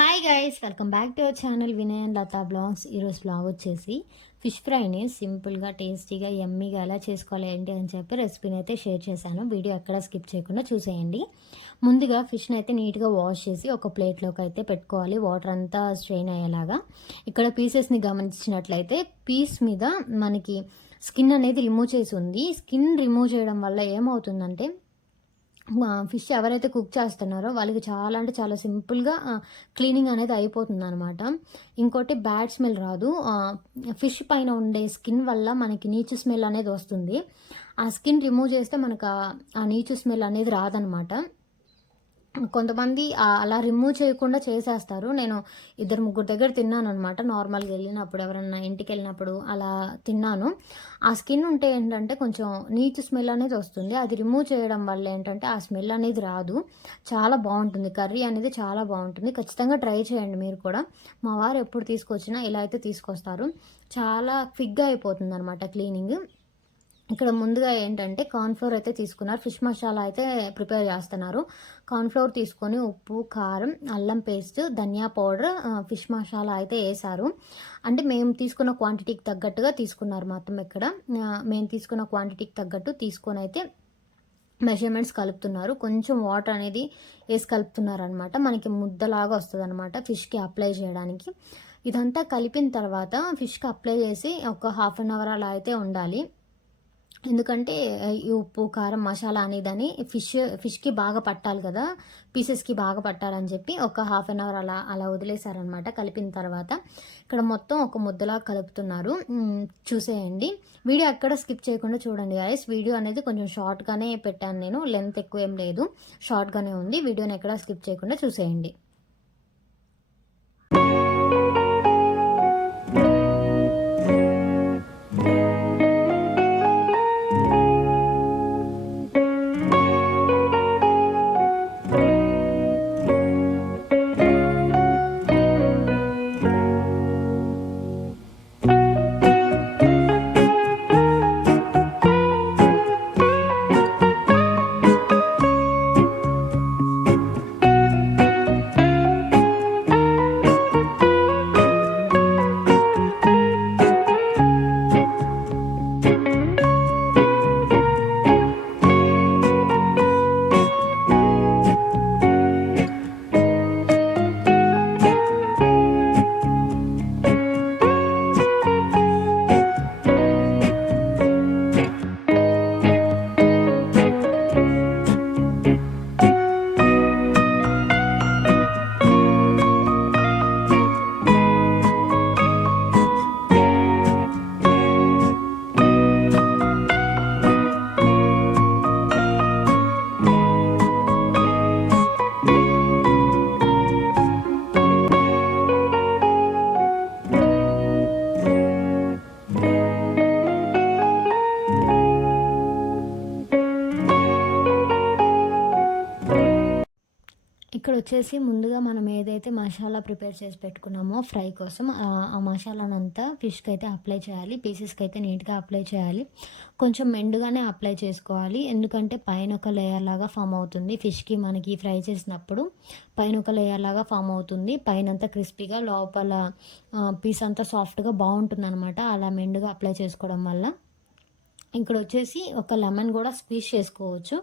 Hi guys, welcome back to our channel Vinay and Latha blogs. ఈరోజు blog వచ్చేసి fish ఫ్రైని సింపుల్గా టేస్టీగా యమ్మీగా ఎలా చేసుకోవాలి ఏంటి అని చెప్పి రెసిపీని అయితే షేర్ చేశాను. వీడియో ఎక్కడ స్కిప్ చేయకుండా చూసేయండి. ముందుగా ఫిష్ని అయితే నీట్గా వాష్ చేసి ఒక ప్లేట్లోకి అయితే పెట్టుకోవాలి, వాటర్ అంతా స్ట్రెయిన్ అయ్యేలాగా. ఇక్కడ పీసెస్ని గమనించినట్లయితే పీస్ మీద మనకి స్కిన్ అనేది రిమూవ్ చేసి ఉంది. స్కిన్ రిమూవ్ చేయడం వల్ల ఏమవుతుందంటే ఫిష్ ఎవరైతే కుక్ చేస్తున్నారో వాళ్ళకి చాలా అంటే చాలా సింపుల్గా క్లీనింగ్ అనేది అయిపోతుంది అనమాట. ఇంకోటి బ్యాడ్ స్మెల్ రాదు. ఫిష్ పైన ఉండే స్కిన్ వల్ల మనకి నీచు స్మెల్ అనేది వస్తుంది. ఆ స్కిన్ రిమూవ్ చేస్తే మనకు ఆ నీచు స్మెల్ అనేది రాదనమాట. కొంతమంది అలా రిమూవ్ చేయకుండా చేసేస్తారు. నేను ఇద్దరు ముగ్గురు దగ్గర తిన్నాను అనమాట. నార్మల్గా వెళ్ళినప్పుడు ఎవరన్నా ఇంటికి వెళ్ళినప్పుడు అలా తిన్నాను. ఆ స్కిన్ ఉంటే ఏంటంటే కొంచెం నీచు స్మెల్ అనేది వస్తుంది. అది రిమూవ్ చేయడం వల్ల ఏంటంటే ఆ స్మెల్ అనేది రాదు. చాలా బాగుంటుంది, కర్రీ అనేది చాలా బాగుంటుంది. ఖచ్చితంగా ట్రై చేయండి మీరు కూడా. మా వారు ఎప్పుడు తీసుకొచ్చినా ఇలా అయితే తీసుకొస్తారు. చాలా క్విక్గా అయిపోతుంది అనమాట క్లీనింగ్. ఇక్కడ ముందుగా ఏంటంటే కార్న్ఫ్లోర్ అయితే తీసుకున్నారు. ఫిష్ మసాలా అయితే ప్రిపేర్ చేస్తున్నారు. కార్న్ఫ్లోర్ తీసుకొని ఉప్పు, కారం, అల్లం పేస్ట్, ధనియా పౌడర్, ఫిష్ మసాలా అయితే వేశారు. అంటే మేము తీసుకున్న క్వాంటిటీకి తగ్గట్టుగా తీసుకున్నారు మొత్తం. ఇక్కడ మేము తీసుకున్న క్వాంటిటీకి తగ్గట్టు తీసుకొని అయితే మెజర్మెంట్స్ కలుపుతున్నారు. కొంచెం వాటర్ అనేది వేసి కలుపుతున్నారు అనమాట. మనకి ముద్దలాగా వస్తుంది అనమాట ఫిష్కి అప్లై చేయడానికి. ఇదంతా కలిపిన తర్వాత ఫిష్కి అప్లై చేసి ఒక హాఫ్ అన్ అవర్ అలా అయితే ఉండాలి. ఎందుకంటే ఈ ఉప్పు, కారం, మసాలా అనేదని ఫిష్కి బాగా పట్టాలి కదా, పీసెస్కి బాగా పట్టాలని చెప్పి ఒక హాఫ్ అన్ అవర్ అలా వదిలేశారనమాట. కలిపిన తర్వాత ఇక్కడ మొత్తం ఒక ముద్దలా కలుపుతున్నారు. చూసేయండి. వీడియో ఎక్కడ స్కిప్ చేయకుండా చూడండి గాయస్. వీడియో అనేది కొంచెం షార్ట్గానే పెట్టాను నేను, లెంత్ ఎక్కువ ఏం లేదు, షార్ట్గానే ఉంది. వీడియోని ఎక్కడ స్కిప్ చేయకుండా చూసేయండి. ఇక్కడ వచ్చేసి ముందుగా మనం ఏదైతే మసాలా ప్రిపేర్ చేసి పెట్టుకున్నామో ఫ్రై కోసం ఆ మసాలానంతా ఫిష్కి అయితే అప్లై చేయాలి. పీసెస్కి అయితే నీట్గా అప్లై చేయాలి. కొంచెం మెండుగానే అప్లై చేసుకోవాలి. ఎందుకంటే పైన ఒక లేయర్ లాగా ఫామ్ అవుతుంది. ఫిష్కి మనకి ఫ్రై చేసినప్పుడు పైన ఒక లేయర్ లాగా ఫామ్ అవుతుంది. పైన అంతా క్రిస్పీగా, లోపల పీస్ అంతా సాఫ్ట్గా బాగుంటుంది అనమాట, అలా మెండుగా అప్లై చేసుకోవడం వల్ల. ఇక్కడ వచ్చేసి ఒక లెమన్ కూడా స్క్వీజ్ చేసుకోవచ్చు.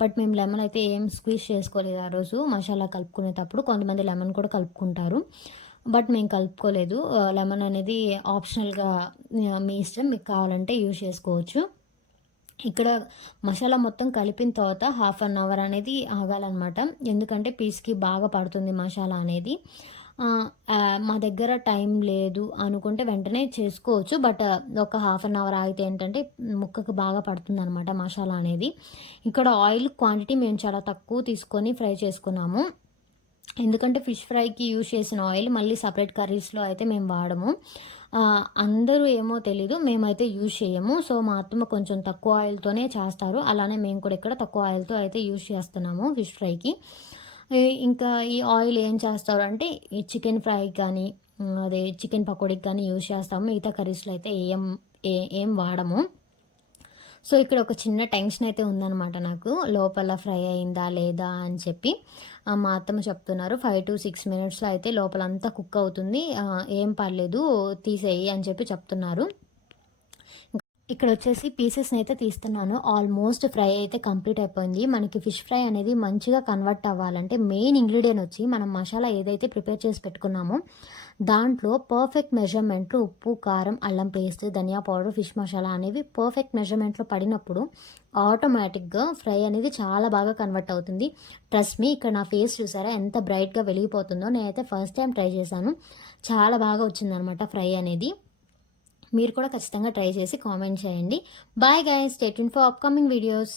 బట్ మేము లెమన్ అయితే ఏం స్క్వీజ్ చేసుకోలేదు ఆ రోజు మసాలా కలుపుకునేటప్పుడు. కొంతమంది లెమన్ కూడా కలుపుకుంటారు, బట్ మేము కలుపుకోలేదు. లెమన్ అనేది ఆప్షనల్గా మీ ఇష్టం, మీకు కావాలంటే యూజ్ చేసుకోవచ్చు. ఇక్కడ మసాలా మొత్తం కలిపిన తర్వాత హాఫ్ అన్ అవర్ అనేది ఆగాలన్నమాట. ఎందుకంటే పీస్కి బాగా పడుతుంది మసాలా అనేది. మా దగ్గర టైం లేదు అనుకుంటే వెంటనే చేసుకోవచ్చు. బట్ ఒక హాఫ్ అన్ అవర్ ఆగితే ఏంటంటే ముక్కకు బాగా పడుతుందనమాట మసాలా అనేది. ఇక్కడ ఆయిల్ క్వాంటిటీ మేము చాలా తక్కువ తీసుకొని ఫ్రై చేసుకున్నాము. ఎందుకంటే ఫిష్ ఫ్రైకి యూజ్ చేసిన ఆయిల్ మళ్ళీ సపరేట్ కర్రీస్లో అయితే మేము వాడము. అందరూ ఏమో తెలీదు, మేమైతే యూజ్ చేయము. సో మా అత్తమ్మ కొంచెం తక్కువ ఆయిల్తోనే చేస్తారు. అలానే మేము కూడా ఇక్కడ తక్కువ ఆయిల్తో అయితే యూజ్ చేస్తున్నాము ఫిష్ ఫ్రైకి. ఇంకా ఈ ఆయిల్ ఏం చేస్తారు అంటే ఈ చికెన్ ఫ్రై కానీ అదే చికెన్ పకోడీకి కానీ యూజ్ చేస్తాము. మిగతా కర్రీస్లో అయితే ఏం వాడము. సో, ఇక్కడ ఒక చిన్న టెన్షన్ అయితే ఉందనమాట నాకు. లోపల ఫ్రై అయిందా లేదా అని చెప్పి. మా అత్తమ్మ చెప్తున్నారు 5-6 మినిట్స్‌లో అయితే లోపలంతా కుక్ అవుతుంది. ఏం పర్లేదు తీసేయి అని చెప్పి చెప్తున్నారు. ఇక్కడొచ్చేసి పీసెస్‌నైతే తీస్తున్నాను. ఆల్మోస్ట్ ఫ్రై అయితే కంప్లీట్ అయిపోయింది. మనకి ఫిష్ ఫ్రై అనేది మంచిగా కన్వర్ట్ అవ్వాలంటే మెయిన్ ఇంగ్రీడియెంట్ వచ్చి మనం మసాలా ఏదైతే ప్రిపేర్ చేసి పెట్టుకున్నామో దాంట్లో పర్ఫెక్ట్ మెజర్‌మెంట్‌లో ఉప్పు, కారం, అల్లం పేస్ట్, ధనియా పౌడర్, ఫిష్ మసాలా అనేవి పర్ఫెక్ట్ మెజర్‌మెంట్‌లో పడినప్పుడు ఆటోమేటిక్‌గా ఫ్రై అనేది చాలా బాగా కన్వర్ట్ అవుతుంది. ట్రస్ట్ మీ ఇక్కడ నా ఫేస్ చూసారా ఎంత బ్రైట్‌గా వెలిగిపోతుందో. నేనైతే ఫస్ట్ టైమ్ ట్రై చేశాను. చాలా బాగా వచ్చిందనమాట ఫ్రై అనేది. మీరు కూడా ఖచ్చితంగా ట్రై చేసి కామెంట్ చేయండి. Bye guys, stay tuned for upcoming videos.